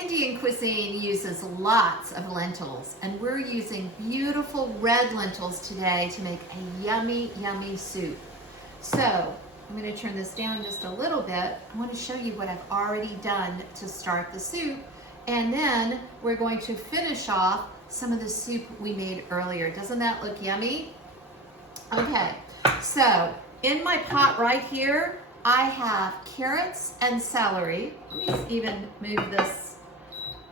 Indian cuisine uses lots of lentils, and we're using beautiful red lentils today to make a yummy, yummy soup. So I'm going to turn this down just a little bit. I want to show you what I've already done to start the soup, and then we're going to finish off some of the soup we made earlier. Doesn't that look yummy? Okay, so in my pot right here, I have carrots and celery. Let me even move this.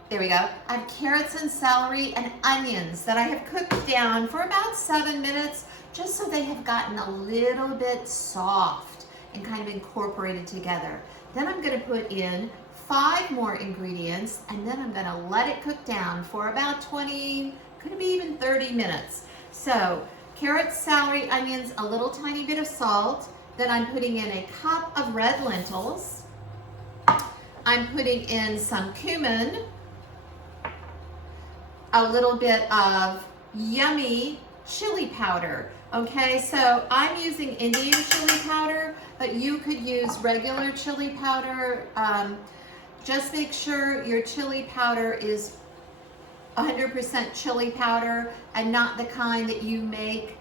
There we go. I have carrots and celery and onions that I have cooked down for about 7 minutes, just so they have gotten a little bit soft and kind of incorporated together. Then I'm going to put in 5 more ingredients, and then I'm going to let it cook down for about 20, could be even 30 minutes. So carrots, celery, onions, a little tiny bit of salt. Then I'm putting in a cup of red lentils. I'm putting in some cumin, a little bit of yummy chili powder. Okay, so I'm using Indian chili powder, but you could use regular chili powder. Just make sure your chili powder is 100% chili powder and not the kind that you make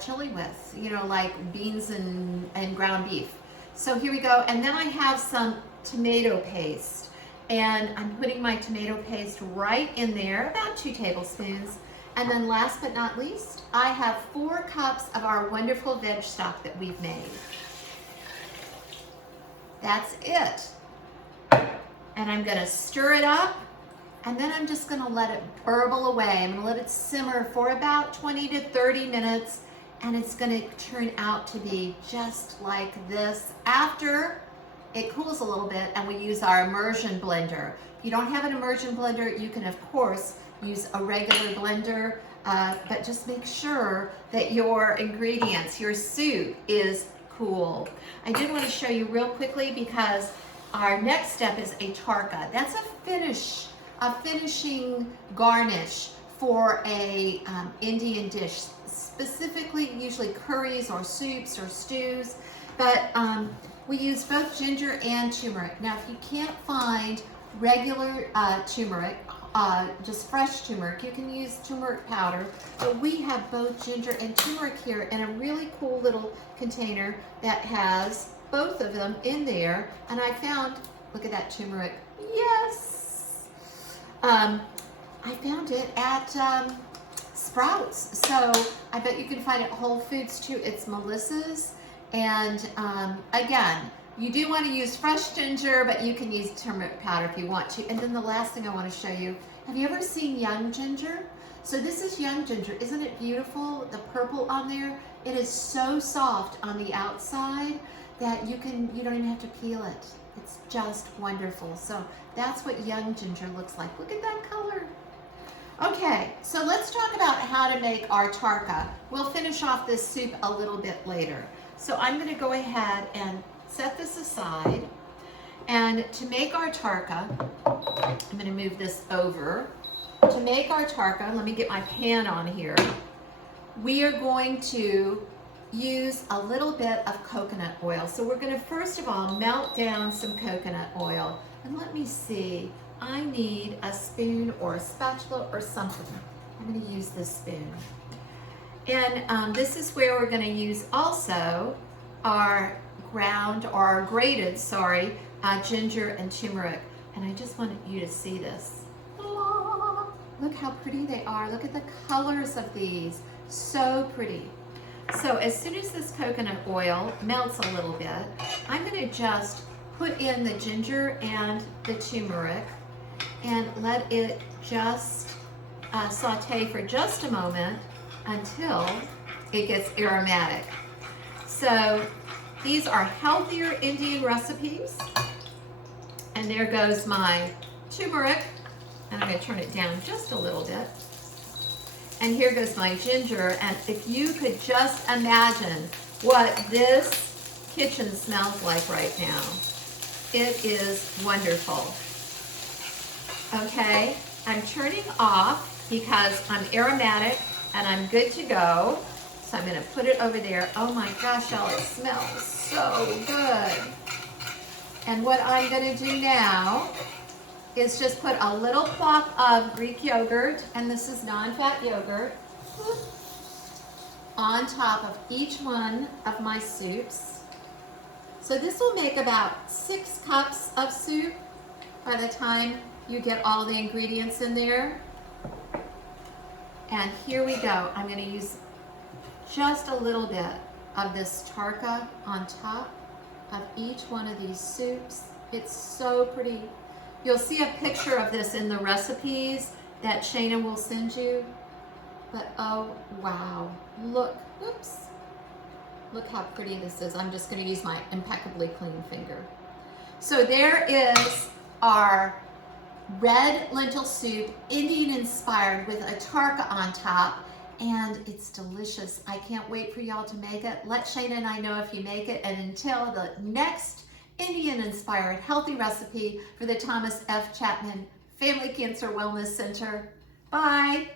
chili with, you know, like beans and ground beef. So here we go. And then I have some tomato paste, and I'm putting my tomato paste right in there, about 2 tablespoons. And then last but not least, I have 4 cups of our wonderful veg stock that we've made. That's it. And I'm gonna stir it up, and then I'm just gonna let it burble away. I'm gonna let it simmer for about 20 to 30 minutes, and it's gonna turn out to be just like this after it cools a little bit and we use our immersion blender. If you don't have an immersion blender, you can of course use a regular blender, but just make sure that your ingredients, your soup is cool. I did want to show you real quickly because our next step is a tarka. That's a finishing garnish for a Indian dish, specifically usually curries or soups or stews, but we use both ginger and turmeric. Now, if you can't find regular turmeric, just fresh turmeric, you can use turmeric powder, but we have both ginger and turmeric here in a really cool little container that has both of them in there. And I found, look at that turmeric, yes, I found it at Sprouts, so I bet you can find it at Whole Foods too. It's Melissa's. And again, you do want to use fresh ginger, but you can use turmeric powder if you want to. And then the last thing I want to show you, have you ever seen young ginger? So this is young ginger. Isn't it beautiful? The purple on there. It is so soft on the outside that you don't even have to peel it. It's just wonderful. So that's what young ginger looks like. Look at that color. Okay, so let's talk about how to make our tarka. We'll finish off this soup a little bit later. So I'm going to go ahead and set this aside. And to make our tarka, I'm going to move this over. To make our tarka, let me get my pan on here. We are going to use a little bit of coconut oil. So we're going to first of all melt down some coconut oil. And let me see, I need a spoon or a spatula or something. I'm going to use this spoon. And this is where we're going to use also our grated, ginger and turmeric. And I just wanted you to see this. Look how pretty they are. Look at the colors of these. So pretty. So as soon as this coconut oil melts a little bit, I'm going to just put in the ginger and the turmeric and let it just saute for just a moment until it gets aromatic. So these are healthier Indian recipes. And there goes my turmeric. And I'm going to turn it down just a little bit. And here goes my ginger. And if you could just imagine what this kitchen smells like right now. It is wonderful. Okay, I'm turning off because I'm aromatic and I'm good to go. So I'm going to put it over there. Oh my gosh, y'all, it smells so good. And what I'm gonna do now is just put a little plop of Greek yogurt, and this is non-fat yogurt, on top of each one of my soups. So this will make about 6 cups of soup by the time you get all the ingredients in there. And here we go. I'm gonna use just a little bit of this tarka on top of each one of these soups. It's so pretty. You'll see a picture of this in the recipes that Shana will send you. But oh, wow, look, oops. Look how pretty this is. I'm just gonna use my impeccably clean finger. So there is our red lentil soup, Indian inspired, with a tarka on top, and it's delicious. I can't wait for y'all to make it. Let Shana and I know if you make it, and until the next Indian inspired healthy recipe for the Thomas F. Chapman Family Cancer Wellness Center, bye.